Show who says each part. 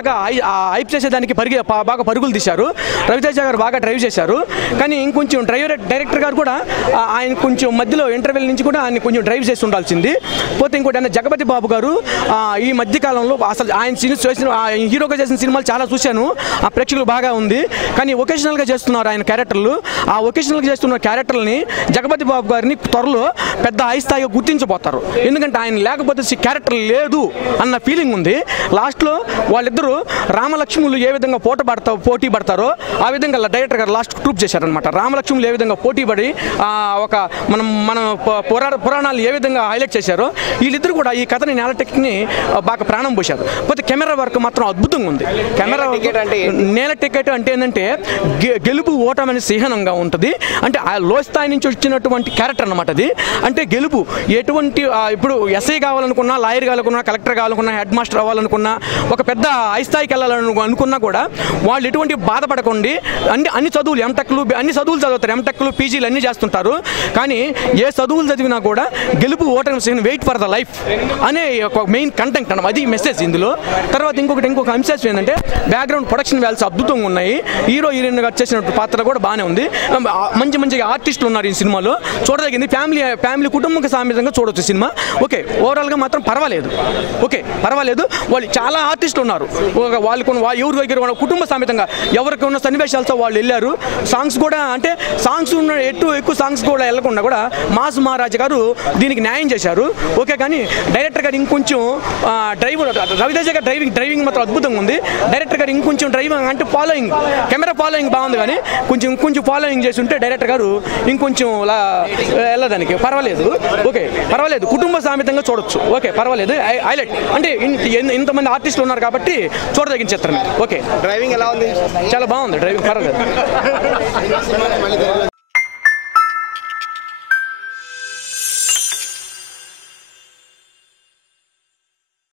Speaker 1: బాగా హైప్ చేసేదానికి పరిగి బాగా పరుగులు తీశారు. రవితేజ గారు బాగా డ్రైవ్ చేశారు. కానీ ఇంకొంచెం డ్రైవర్ డైరెక్టర్ గారు కూడా ఆయన కొంచెం మధ్యలో ఇంటర్వెల్ నుంచి కూడా ఆయన కొంచెం డ్రైవ్ చేసి ఉండాల్సింది పోతే ఇంకోటి ఆయన జగపతి బాబు గారు ఈ మధ్య కాలంలో అసలు ఆయన సినిమా చేసిన హీరోగా చేసిన సినిమాలు చాలా చూశాను. ఆ ప్రేక్షకులు బాగా ఉంది. కానీ ఒకేషనల్గా చేస్తున్నారు ఆయన క్యారెక్టర్లు ఆ ఒకేషనల్గా చేస్తున్న క్యారెక్టర్ని జగపతి బాబు గారిని త్వరలో పెద్ద హై స్థాయిగా గుర్తించబోతారు. ఎందుకంటే ఆయన లేకపోతే క్యారెక్టర్ లేదు అన్న ఫీలింగ్ ఉంది. లాస్ట్లో వాళ్ళిద్దరూ రామలక్ష్ములు ఏ విధంగా పోటీ పడతా పోటీ పడతారో ఆ విధంగా డైరెక్టర్ గారు లాస్ట్ ప్రూవ్ చేశారనమాట రామలక్ష్ములు ఏ విధంగా పోటీ పడి ఒక మనం మన పు- పురాణ పురాణాలు ఏ విధంగా హైలైట్ చేశారో వీళ్ళిద్దరు కూడా ఈ కథని నేలటెక్ని బాగా ప్రాణం పోశారు. పోతే కెమెరా వర్క్ మాత్రం అద్భుతంగా ఉంది. కెమెరా
Speaker 2: నేల టికెట్ అంటే ఏంటి?
Speaker 1: నేల టికెట్ అంటే ఏంటంటే గెలుపు ఓటమి అనేది సహనంగా ఉంటుంది. అంటే ఆ లో స్థాయి నుంచి వచ్చినటువంటి క్యారెక్టర్ అనమాట అది. అంటే గెలుపు ఎటువంటి ఇప్పుడు ఎస్ఐ కావాలనుకున్నా లాయర్ కావాలనుకున్నా కలెక్టర్ కావాలనుకున్నా హెడ్ మాస్టర్ అవ్వాలనుకున్నా ఒక పెద్ద హై స్థాయికి వెళ్ళాలను అనుకున్నా కూడా వాళ్ళు ఎటువంటి బాధపడకండి. అన్ని అన్ని చదువులు ఎంటెక్లు అన్ని చదువులు చదువుతారు. ఎంటెక్లు పీజీలు అన్ని చేస్తుంటారు. కానీ ఏ చదువులు చదివినా కూడా గెలుపు ఓటమి వెయిట్ ఫర్ ద లైఫ్ అనే ఒక మెయిన్ కంటెంట్ అన్నమాట. అది మెసేజ్ ఇందులో. తర్వాత ఇంకొకటి ఇంకొక అంశాస్ ఏంటంటే బ్యాక్గ్రౌండ్ ప్రొడక్షన్ వ్యాల్స్ అద్భుతంగా ఉన్నాయి. హీరో హీరోయిన్ గారు చేసిన పాత్ర కూడా బాగానే ఉంది. మంచి మంచి ఆర్టిస్టులు ఉన్నారు ఈ సినిమాలో. చూడదగింది ఫ్యామిలీ ఫ్యామిలీ కుటుంబ సామెతంగా చూడొచ్చు సినిమా. ఓకే ఓవరాల్గా మాత్రం పర్వాలేదు. ఓకే పర్వాలేదు. వాళ్ళు చాలా ఆర్టిస్టులు ఉన్నారు. ఒక వాళ్ళు ఎవరి దగ్గర కుటుంబ సమేతంగా ఎవరికి ఉన్న సన్నివేశాలతో వాళ్ళు వెళ్ళారు. సాంగ్స్ కూడా అంటే సాంగ్స్ ఉన్న ఎటు ఎక్కువ సాంగ్స్ కూడా వెళ్ళకుండా కూడా మాస్ మహారాజ్ గారు దీనికి న్యాయం చేశారు. ఓకే కానీ డైరెక్టర్ గారు ఇంకొంచెం డ్రైవర్ రవితేజ గారు డ్రైవింగ్ డ్రైవింగ్ మాత్రం అద్భుతంగా ఉంది. డైరెక్టర్ గారు ఇంకొంచెం డ్రైవింగ్ అంటే ఫాలోయింగ్ కెమెరా ఫాలోయింగ్ బాగుంది కానీ కొంచెం ఇంకొంచెం ఫాలోయింగ్ చేసి ఉంటే డైరెక్టర్ గారు ఇంకొంచెం ఇలా వెళ్ళదానికి పర్వాలేదు. ఓకే పర్వాలేదు. కుటుంబ సామెతంగా చూడొచ్చు. ఓకే పర్వాలేదు. High- highlight. అంటే ఇంతమంది ఆర్టిస్టులు ఉన్నారు కాబట్టి చూడదగిన చిత్రమే. ఓకే.
Speaker 2: డ్రైవింగ్ ఎలా ఉంది?
Speaker 1: చాలా బాగుంది డ్రైవింగ్ పర్వాలేదు.